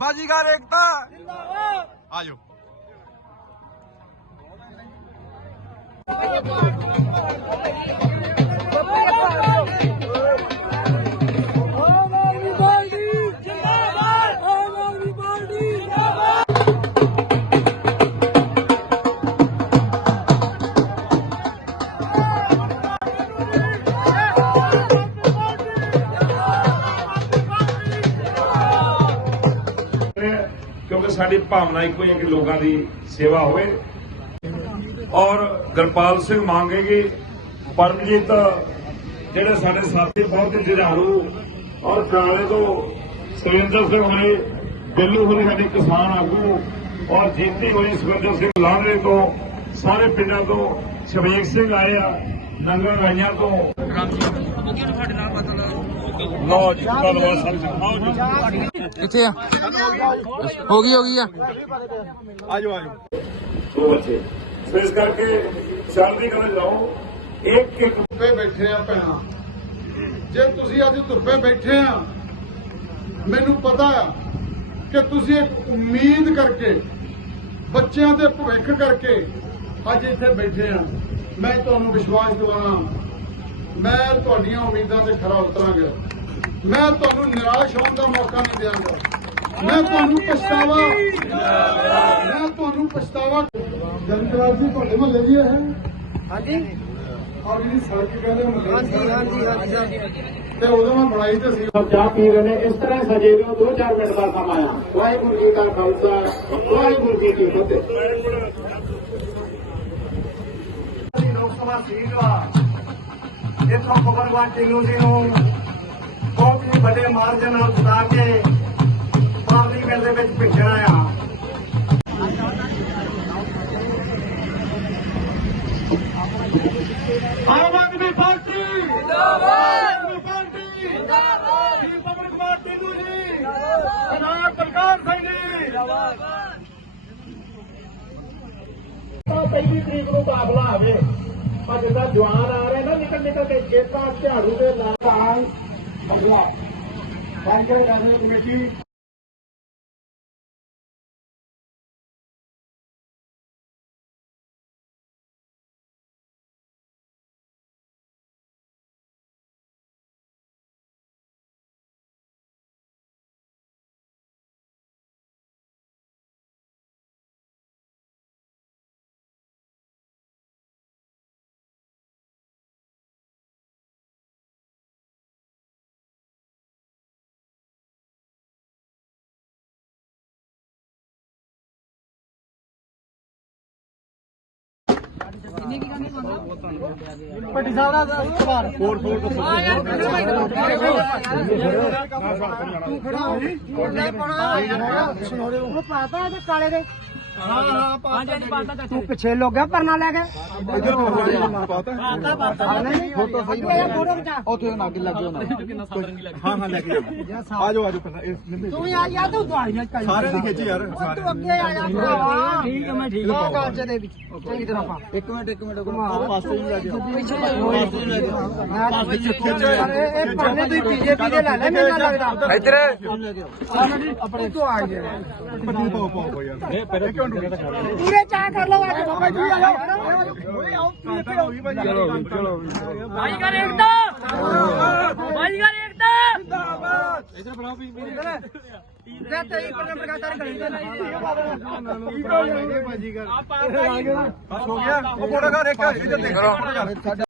ਬਾਜੀਗਰ ਏਕਤਾ। ਆਜੋ। ਆਮ ਸਾਡੀ ਭਾਵਨਾ ਇੱਕੋ ਹੀ ਹੈ ਕਿ ਲੋਕਾਂ ਦੀ ਸੇਵਾ ਹੋਵੇ। ਔਰ ਗਰਪਾਲ ਸਿੰਘ ਮੰਗੇਗੀ ਪਰਮਜੀਤ, ਜਿਹੜੇ ਸਾਡੇ ਸਾਥੀ ਬਹੁਤ ਹੀ ਜੁਝਾਰੂ ਔਰ ਕਾਲੇ ਤੋਂ ਸੁਰਿੰਦਰ ਸਿੰਘ ਹੋਏ ਦਿੱਲੂ ਹੋਈ ਸਾਡੇ ਕਿਸਾਨ ਆਗੂ ਔਰ ਜੀਤੀ ਹੋਈ ਸੁਰਿੰਦਰ ਸਿੰਘ ਲਾਂਘੇ ਤੋਂ, ਸਾਰੇ ਪਿੰਡਾਂ ਤੋਂ ਸ਼ਵੇਕ ਸਿੰਘ ਆਏ ਆ, ਨੰਗਲ ਗਾਈਆਂ ਤੋਂ। ਲੋ ਜੀ ਧੰਨਵਾਦ ਸਾਹਿਬ ਜੀ ਆਓ ਜੀ ਕਿੱਥੇ ਆ? ਹੋ ਗਈ ਹੋ ਗਈ ਆ? ਆਜੋ ਆਜੋ। ਦੋ ਬੱਚੇ ਇਸ ਕਰਕੇ ਚੜ੍ਹਦੀ ਕਲਾ ਜਾਓ ਇੱਕ ਇੱਕ ਧੁੱਪੇ ਬੈਠੇ ਆ ਭੈਣਾ। ਜੇ ਤੁਸੀਂ ਅੱਜ ਧੁੱਪੇ ਬੈਠੇ ਆ ਮੈਨੂੰ ਪਤਾ ਆ ਕਿ ਤੁਸੀਂ ਇੱਕ ਉਮੀਦ ਕਰਕੇ ਬੱਚਿਆਂ ਦੇ ਭਵਿੱਖ ਕਰਕੇ ਅੱਜ ਇੱਥੇ ਬੈਠੇ ਆ। ਮੈਂ ਤੁਹਾਨੂੰ ਵਿਸ਼ਵਾਸ ਦਿਵਾਉਣਾ। ਮੈਂ ਤੁਹਾਡੀਆਂ ਉਮੀਦਾਂ ਤੇ ਖਰਾ ਉਤਰਾਂਗਾ। ਮੈਂ ਤੁਹਾਨੂੰ ਨਿਰਾਸ਼ ਹੋਣ ਦਾ ਮੌਕਾ ਨਹੀਂ ਦਿਆਂਗਾ ਮੈਂ ਤੁਹਾਨੂੰ ਪਛਤਾਵਾ ਮੈਂ ਤੁਹਾਨੂੰ ਪਛਤਾਵਾ ਜਨਤਰਾਜ ਜੀ ਤੁਹਾਡੇ ਮਹੱਲੇ ਦੀ ਹੈ ਹਾਂਜੀ। ਔਰ ਜਿਹੜੀ ਸੜਕ ਕਹਿੰਦੇ ਮੁਹੱਲੇ ਹਾਂਜੀ ਹਾਂਜੀ ਹਾਂਜੀ ਤੇ ਉਦੋਂ ਮੈਂ ਬਣਾਈ ਤੇ ਸੀ ਚਾਹ ਪੀ ਰਹੇ ਨੇ। ਇਸ ਤਰ੍ਹਾਂ ਸਜੇ ਦੋ ਚਾਰ ਮਿੰਟ ਦਾ ਸਮਾਂ ਆ ਵਾਹਿਗੁਰੂ ਜੀ ਕਾ ਖਾਲਸਾ ਵਾਹਿਗੁਰੂ ਜੀ ਕੀ ਫਤਿਹ। ਲੋਕ ਸਭਾ ਸੀਟ ਵਾ। ਇੱਥੋਂ ਭਗਵਾਨ ਟਿੰਗੂ ਜੀ ਨੂੰ ਹੀ ਵੱਡੇ ਮਾਰਜਨ ਨਾਲ ਜਿਤਾ ਕੇ ਪਾਰਲੀਮੈਂਟ ਦੇ ਵਿੱਚ ਭੇਜਣਾ ਆ ਆਮ ਆਦਮੀ ਪਾਰਟੀ! ਜਿੰਦਾਬਾਦ! ਪਾਰਟੀ! ਜਿੰਦਾਬਾਦ! ਜੀ ਪਵਨ ਕੁਮਾਰ ਟਿੰਗੂ ਜੀ! ਸਰਦਾਰ ਪ੍ਰਕਾਸ਼ ਸਿੰਘ ਜੀ! ਤਾਂ ਪਹਿਲੀ ਤਰੀਕ ਨੂੰ ਕਾਬਲਾ ਆਵੇ। ਪਰ ਜਿੱਦਾਂ ਜਵਾਨ ਆ ਰਹੇ ਨਾ ਨਿਕਲ ਨਿਕਲ ਕੇ ਖੇਤਾਂ ਝਾੜੂ ਦੇ ਲਾਕਾਂ बदला कार्यक्रम राजकीय ਪੱਟੀ ਸਾਹਿਬ ਦਾ ਸਵਾਲ ਫੋਰ ਫੋਰ ਦੱਸੋ। ਆ ਯਾਰ ਤੂੰ ਖੜਾ ਹੋ। ਜੀ ਕੋਲੇ ਪਣਾ ਸੁਣੋ ਉਹ ਪਾਤਾ ਤੇ ਕਾਲੇ ਦੇ। ਹਾਂ ਹਾਂ ਪਾਤਾ ਤੂੰ ਪਿੱਛੇ ਲੋਗ ਗਿਆ ਪਰਨਾ ਲੈ ਕੇ? ਇਧਰ ਪਾਤਾ। ਪਾਤਾ ਪਾਤਾ ਨਹੀਂ ਫੋਟੋ ਸਹੀ ਖਿਚਾ। ਉੱਥੇ ਨਾ ਅੱਗੇ ਲੱਗੇ ਹੋਣਾ ਹਾਂ ਹਾਂ ਲੈ ਕੇ ਆ ਜਾਓ ਆ ਜਾਓ ਪਹਿਲਾਂ ਇਹ ਤੂੰ। ਯਾਰ ਯਾਰ ਤੂੰ ਦਵਾਈਆਂ ਕਾਈ ਸਾਰਿਆਂ ਦੀ ਖਿੱਚੀ ਯਾਰ ਤੂੰ ਅੱਗੇ ਆ ਜਾ ਠੀਕ ਹੈ ਮੈਂ ਠੀਕ ਹੈ। ਕਾਲਜ ਦੇ ਵਿੱਚ। ਚੰਗੀ ਤਰ੍ਹਾਂ ਪਾ। ਇੱਕ ਮਿੰਟ ਇੱਕ ਮਿੰਟ ਉਹ ਪਾਸੇ ਹੀ ਲੱਗੇ ਪਿੱਛੇ ਮੈਂ ਪਿੱਛੇ ਖਿੱਚ ਇਹ ਪਰਨੇ ਤੁਸੀਂ ਬੀਜੇਪੀ ਦੇ ਲੈ ਲੈ ਮੈਨੂੰ ਲੱਗਦਾ। ਇੱਧਰ। ਆਪਣੇ ਤੋਂ ਆ ਪੱਟੀ ਪਾਓ ਪਾਓ ਯਾਰ। ਇਹ ਪਹਿਲਾਂ ਪੂਰੇ ਚਾਹ ਕਰ ਲਓ ਅੱਜ ਬਾਬਾ ਜੀ ਆ ਜਾਓ ਚਲੋ ਚਲੋ ਏਕਤਾ ਏਕਤਾ ਵੀ ਤੇ ਤੇਰੀ ਪ੍ਰਣਮ ਪ੍ਰਕਾਸ਼ ਕਰੀ ਦੇ ਬਾਜੀ ਕਰ ਬਸ ਹੋ ਗਿਆ ਉਹ ਕੋੜਾ ਘਰ ਇੱਕ ਇੱਧਰ ਦੇਖ